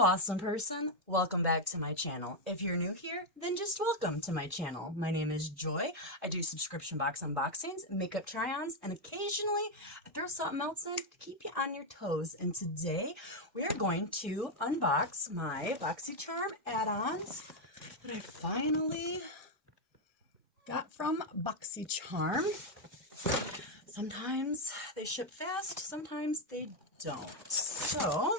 Hello, awesome person. Welcome back to my channel. If you're new here, then just welcome to my channel. My name is Joy. I do subscription box unboxings, makeup try-ons, and occasionally I throw something else in to keep you on your toes. And today we are going to unbox my Boxycharm add-ons that I finally got from Boxycharm. Sometimes they ship fast, sometimes they don't. So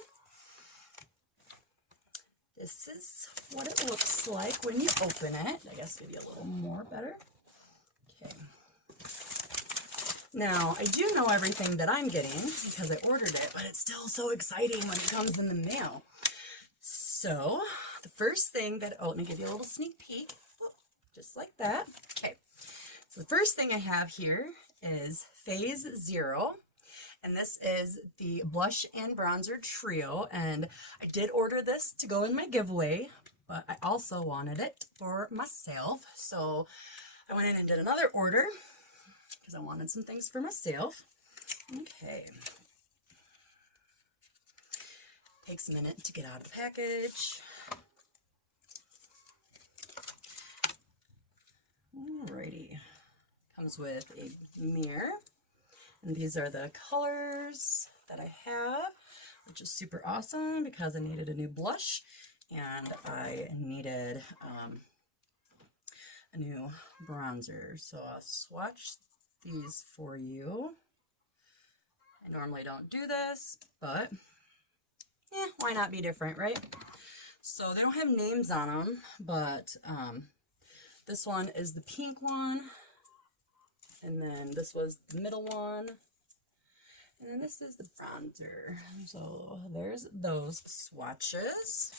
this is what it looks like when you open it. I guess maybe a little more better. Okay. Now, I do know everything that I'm getting because I ordered it, but it's still so exciting when it comes in the mail. So, the first thing that, let me give you a little sneak peek. Just like that. Okay. So, the first thing I have here is Phase 0. And this is the blush and bronzer trio, and I did order this to go in my giveaway, but I also wanted it for myself, so I went in and did another order because I wanted some things for myself. Okay. Takes a minute to get out of the package. Alrighty. Comes with a mirror. And these are the colors that I have, which is super awesome because I needed a new blush and I needed a new bronzer. So I'll swatch these for you. I normally don't do this, but why not be different, right? So they don't have names on them, but this one is the pink one. And then this was the middle one. And then this is the bronzer. So there's those swatches.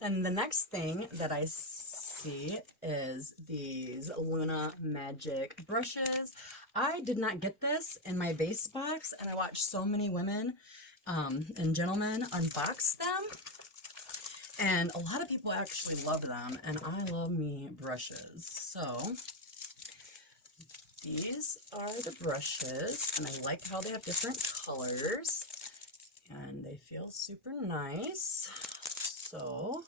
Then the next thing that I see is these Luna Magic brushes. I did not get this in my base box, and I watched so many women and gentlemen unbox them. And a lot of people actually love them, and I love me brushes. So these are the brushes, and I like how they have different colors, and they feel super nice. So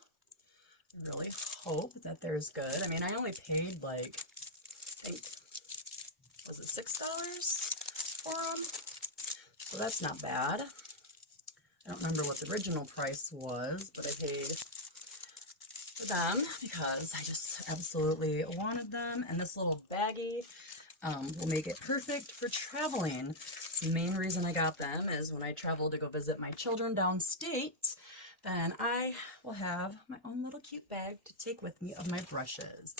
I really hope that they're as good. I mean, I only paid like, I think, was it $6 for them? So that's not bad. I don't remember what the original price was, but I paid for them because I just absolutely wanted them. And this little baggie will make it perfect for traveling. The main reason I got them is when I travel to go visit my children downstate, then I will have my own little cute bag to take with me of my brushes.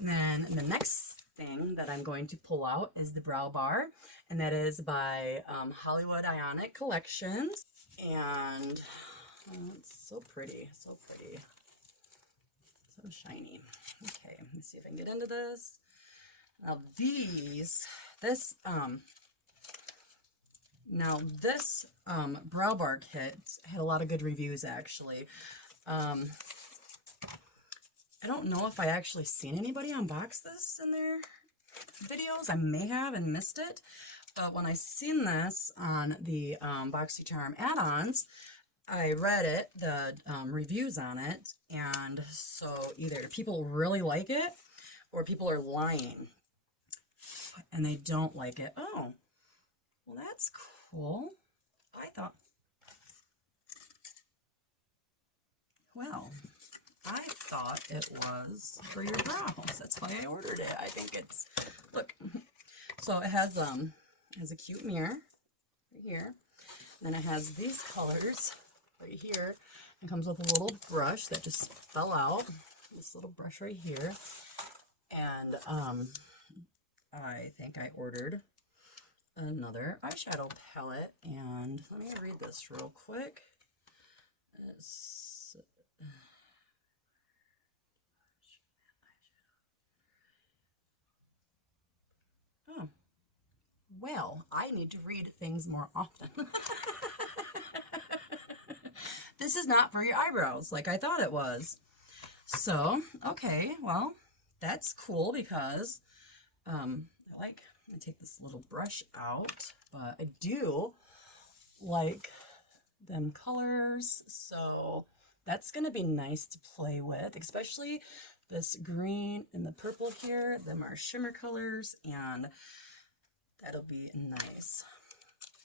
And then the next thing that I'm going to pull out is the brow bar, and that is by Hollywood Ionic Collections. And it's so pretty, so pretty. So shiny. Okay, let me see if I can get into this. Now this brow bar kit had a lot of good reviews actually. I don't know if I actually seen anybody unbox this in their videos. I may have and missed it, but when I seen this on the Boxycharm add-ons, I read it, the reviews on it, and so either people really like it or people are lying and they don't like it. Oh, well, that's cool. I thought it was for your brows. That's why I ordered it. I think it's, look, so it has a cute mirror right here. And then it has these colors right here. It comes with a little brush that just fell out. This little brush right here. And I think I ordered another eyeshadow palette, and let me read this real quick. Oh, well, I need to read things more often. This is not for your eyebrows like I thought it was. So, okay, well, that's cool because I take this little brush out, but I do like them colors. So that's going to be nice to play with, especially this green and the purple here. Them are shimmer colors, and that'll be nice.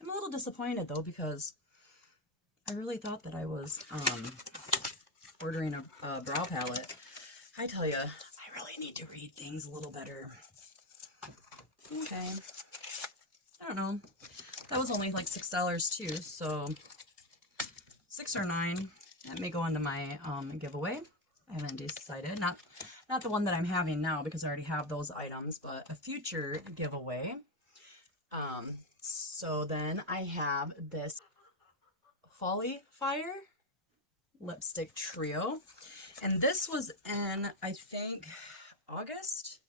I'm a little disappointed though, because I really thought that I was ordering a brow palette. I tell you, I really need to read things a little better. Okay. I don't know. That was only like $6 too, so 6 or 9. That may go into my giveaway. I haven't decided. Not the one that I'm having now, because I already have those items, but a future giveaway. So then I have this Folly Fire lipstick trio, and this was in, I think, August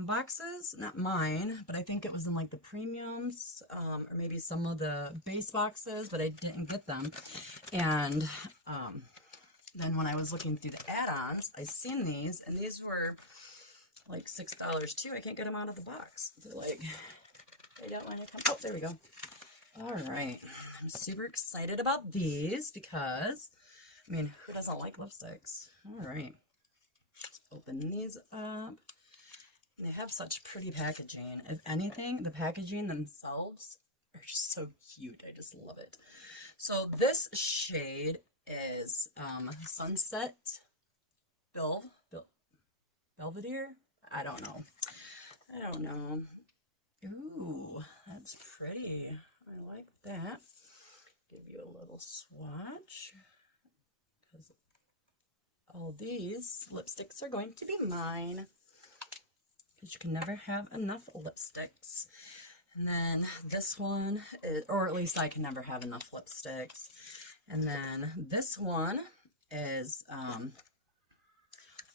boxes, not mine, but I think it was in like the premiums, or maybe some of the base boxes, but I didn't get them. And then when I was looking through the add-ons, I seen these, and these were like $6 too. I can't get them out of the box. They're like, they don't want to come. Oh, there we go. All right. I'm super excited about these because, I mean, who doesn't like lipsticks? All right. Let's open these up. They have such pretty packaging. If anything, the packaging themselves are just so cute. I just love it. So this shade is Sunset Belvedere? I don't know. Ooh, that's pretty. I like that. Give you a little swatch, because all these lipsticks are going to be mine, because you can never have enough lipsticks. And then this one is, or at least I can never have enough lipsticks. And then this one is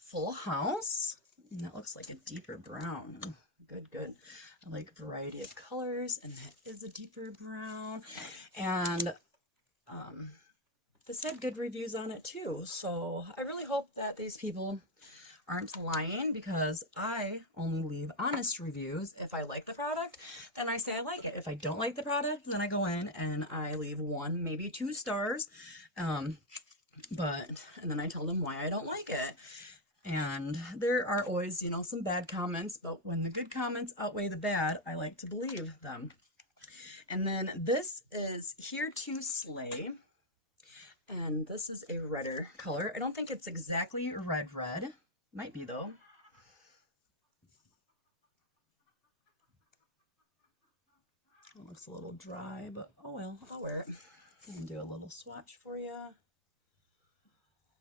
Full House, and that looks like a deeper brown. Ooh, good. I like variety of colors, and that is a deeper brown. And this had good reviews on it too, so I really hope that these people aren't lying, because I only leave honest reviews. If I like the product, then I say I like it. If I don't like the product, then I go in and I leave 1, maybe 2 stars, and then I tell them why I don't like it. And there are always, some bad comments, but when the good comments outweigh the bad, I like to believe them. And then this is Here to Slay, and this is a redder color. I don't think it's exactly red. Might be though. It looks a little dry, but oh well, I'll wear it. I can do a little swatch for you.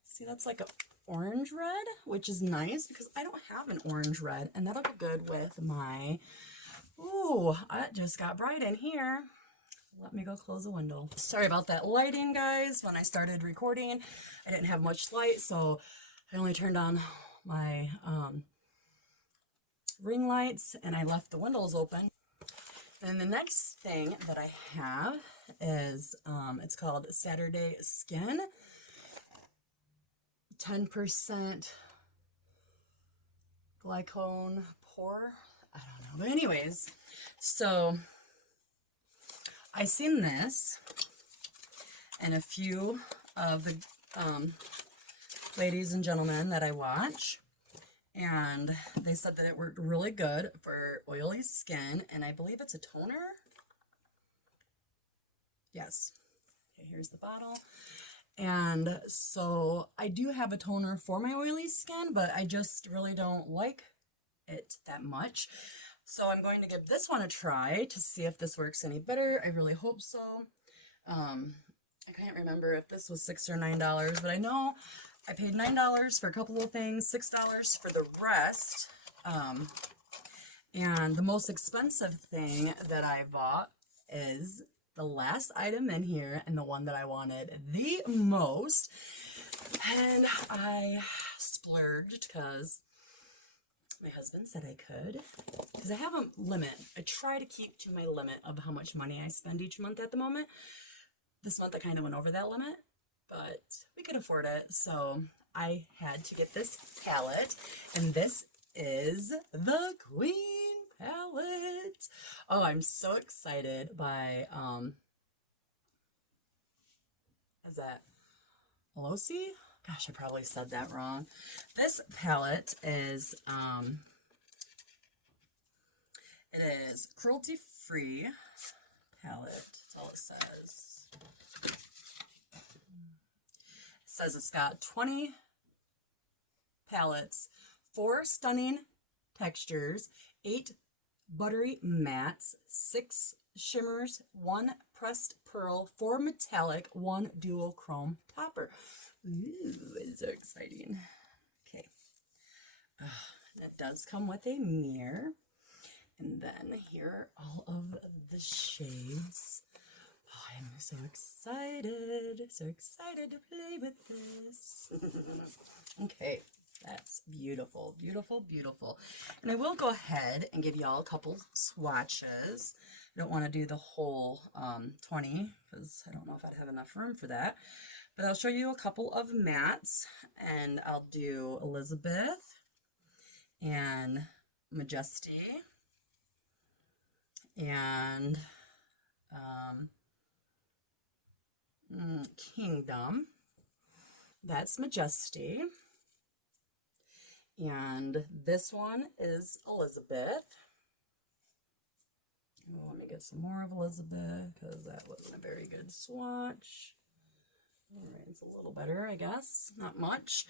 See, that's like a orange red, which is nice because I don't have an orange red, and that'll go good with my, ooh, it just got bright in here. Let me go close the window. Sorry about that lighting, guys. When I started recording, I didn't have much light, so I only turned on my ring lights, and I left the windows open. Then the next thing that I have is, it's called Saturday Skin. 10% glycone pore. I don't know. But anyways, so I seen this and a few of the ladies and gentlemen that I watch, and they said that it worked really good for oily skin, and I believe it's a toner. Yes. Okay, here's the bottle. And so I do have a toner for my oily skin, but I just really don't like it that much. So I'm going to give this one a try to see if this works any better. I really hope so. I can't remember if this was $6 or $9, but I know I paid $9 for a couple of things, $6 for the rest. And the most expensive thing that I bought is the last item in here, and the one that I wanted the most, and I splurged because my husband said I could, because I have a limit. I try to keep to my limit of how much money I spend each month at the moment. This month I kind of went over that limit, but we could afford it, so I had to get this palette, and this is the Queen palette. Oh, I'm so excited by is that Alosi? Gosh, I probably said that wrong. This palette is, it is cruelty-free palette. That's all it says. It says it's got 20 palettes, 4 stunning textures, 8 buttery mattes, 6 shimmers, 1 pressed pearl, 4 metallic, 1 dual chrome topper. Ooh, it's so exciting. Okay. And it does come with a mirror. And then here are all of the shades. Oh, I'm so excited to play with this. Okay, that's beautiful, beautiful, beautiful. And I will go ahead and give y'all a couple swatches. I don't want to do the whole 20 because I don't know if I'd have enough room for that. But I'll show you a couple of mattes, and I'll do Elizabeth and Majesty and Kingdom. That's Majesty. And this one is Elizabeth. Oh, let me get some more of Elizabeth because that wasn't a very good swatch. All right, it's a little better, I guess. Not much.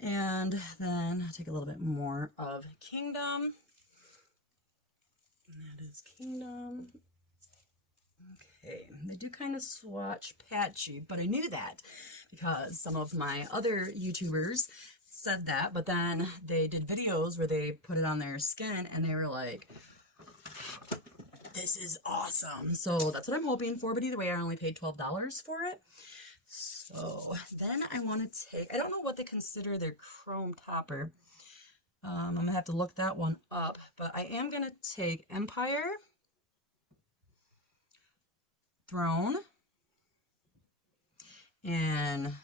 And then I'll take a little bit more of Kingdom. And that is Kingdom. Okay, they do kind of swatch patchy, but I knew that because some of my other YouTubers said that, but then they did videos where they put it on their skin and they were like, this is awesome. So that's what I'm hoping for, but either way, I only paid $12 for it. So then I want to take, I don't know what they consider their chrome topper. I'm going to have to look that one up, but I am going to take Empire, Throne, and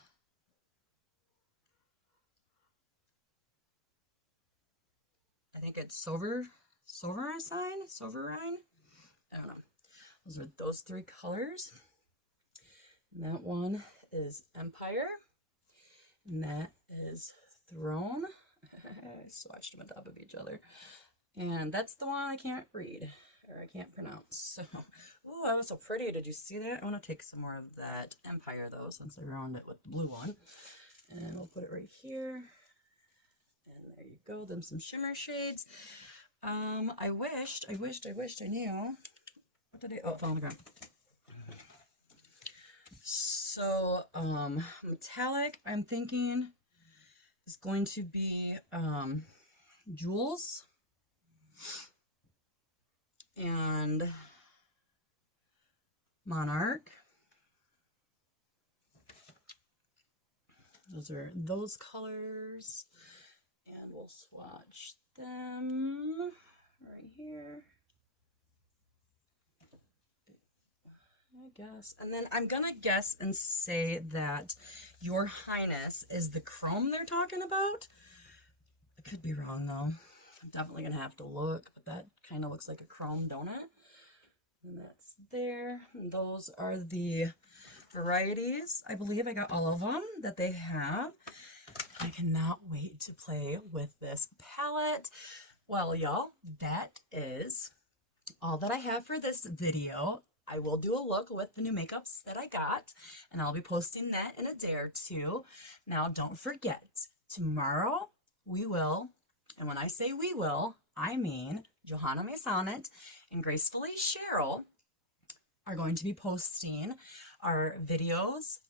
I think it's Sovereign? I don't know. Those are those 3 colors. And that one is Empire. And that is Throne. I swatched them on top of each other. And that's the one I can't read, or I can't pronounce. So, ooh, that was so pretty. Did you see that? I want to take some more of that Empire, though, since I rounded it with the blue one. And we'll put it right here. And there you go. Them some shimmer shades. I wished I knew. What did I, oh, it fell on the ground. So, metallic, I'm thinking is going to be, Jewels and Monarch. Those are those colors, and we'll swatch them right here, I guess. And then I'm gonna guess and say that Your Highness is the chrome they're talking about. I could be wrong though. I'm definitely gonna have to look, but that kind of looks like a chrome donut. And that's there. And those are the varieties. I believe I got all of them that they have. I cannot wait to play with this palette. Well, y'all, that is all that I have for this video. I will do a look with the new makeups that I got, and I'll be posting that in a day or two. Now, don't forget, tomorrow we will, and when I say we will, I mean Johana Maysonet and Gracefully Cheryl are going to be posting our videos.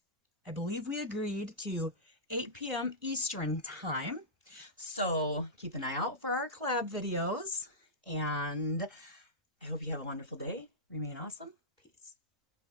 I believe we agreed to 8 p.m. Eastern time. So keep an eye out for our collab videos, and I hope you have a wonderful day. Remain awesome.